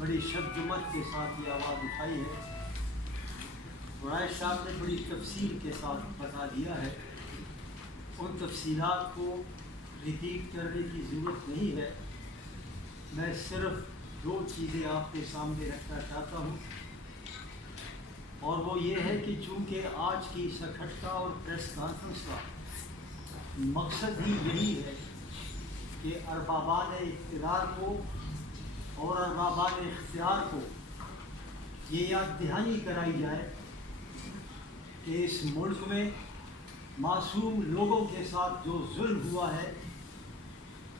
بڑی شدت کے ساتھ یہ آواز اٹھائی ہے. رائے صاحب نے بڑی تفصیل کے ساتھ بتا دیا ہے. ان تفصیلات کو ریپیٹ کرنے کی ضرورت نہیں ہے. میں صرف 2 چیزیں آپ کے سامنے رکھنا چاہتا ہوں، اور وہ یہ ہے کہ چونکہ آج کی اس اکٹھا اور پریس کانفرنس کا مقصد ہی یہی ہے کہ اربابان اقتدار کو اور اربابان اختیار کو یہ یاد دہانی کرائی جائے کہ اس ملک میں معصوم لوگوں کے ساتھ جو ظلم ہوا ہے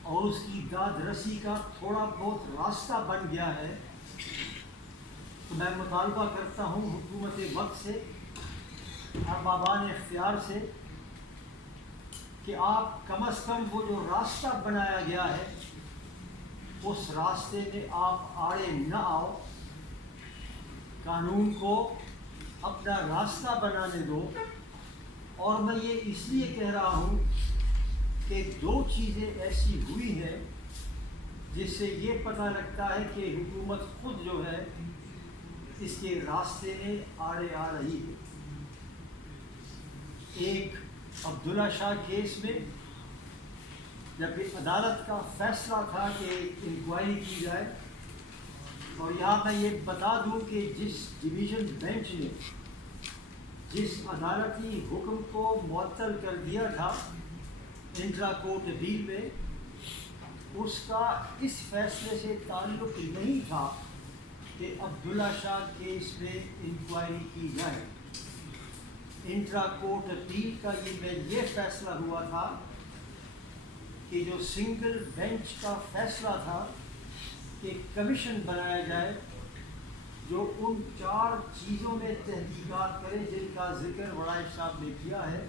اور اس کی داد رسی کا تھوڑا بہت راستہ بن گیا ہے، تو میں مطالبہ کرتا ہوں حکومت وقت سے، اربابان اختیار سے، کہ آپ کم از کم وہ جو راستہ بنایا گیا ہے اس راستے میں آپ آڑے نہ آؤ، قانون کو اپنا راستہ بنانے دو. اور میں یہ اس لیے کہہ رہا ہوں کہ 2 چیزیں ایسی ہوئی ہیں جس سے یہ پتہ لگتا ہے کہ حکومت خود جو ہے اس کے راستے میں آڑے آ رہی ہے. ایک عبداللہ شاہ کیس میں جب عدالت کا فیصلہ تھا کہ انکوائری کی جائے، اور یہاں میں یہ بتا دوں کہ جس ڈویژن بینچ نے جس عدالتی حکم کو معطل کر دیا تھا انٹرا کورٹ اپیل میں، اس کا اس فیصلے سے تعلق نہیں تھا کہ عبداللہ شاہ کیس میں انکوائری کی جائے. انٹرا کورٹ اپیل کا یہ فیصلہ ہوا تھا کہ جو سنگل بینچ کا فیصلہ تھا کہ کمیشن بنایا جائے جو ان 4 چیزوں میں تحقیقات کرے جن کا ذکر وڑائے صاحب نے کیا ہے،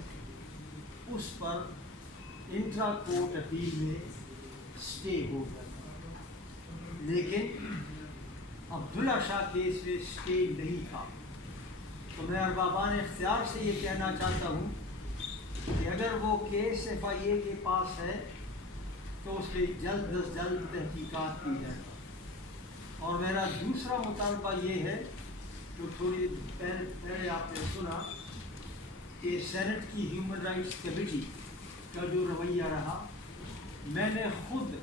اس پر انٹرا کورٹ اپیل میں اسٹے ہو گیا. لیکن عبداللہ شاہ کیس میں اسٹے نہیں تھا. تو میں اربابان اختیار سے یہ کہنا چاہتا ہوں کہ اگر وہ کیس FIA کے پاس ہے تو اس پہ جلد از جلد تحقیقات کی جائے. اور میرا دوسرا مطالبہ یہ ہے، جو تھوڑی پہلے آپ نے سنا کہ سینٹ کی ہیومن رائٹس کمیٹی کا جو رویہ رہا، میں نے خود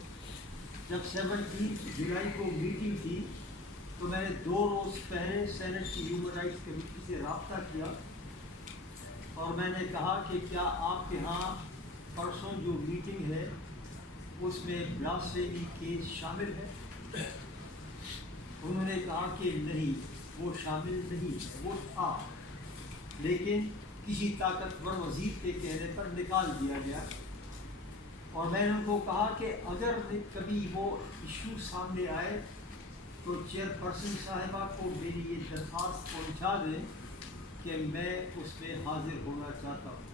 جب 17 جولائی کو میٹنگ تھی تو میں نے 2 روز پہلے سینٹ کی ہیومن رائٹس کمیٹی سے رابطہ کیا، اور میں نے کہا کہ کیا آپ کے ہاں پرسوں جو میٹنگ ہے اس میں بلاسفیمی کیس شامل ہے؟ انہوں نے کہا کہ نہیں، وہ شامل نہیں ہے. وہ تھا لیکن کسی طاقتور وزیر کے کہنے پر نکال دیا گیا. اور میں نے ان کو کہا کہ اگر کبھی وہ ایشو سامنے آئے تو چیئرپرسن صاحبہ کو میری یہ درخواست پہنچا دیں کہ میں اس میں حاضر ہونا چاہتا ہوں.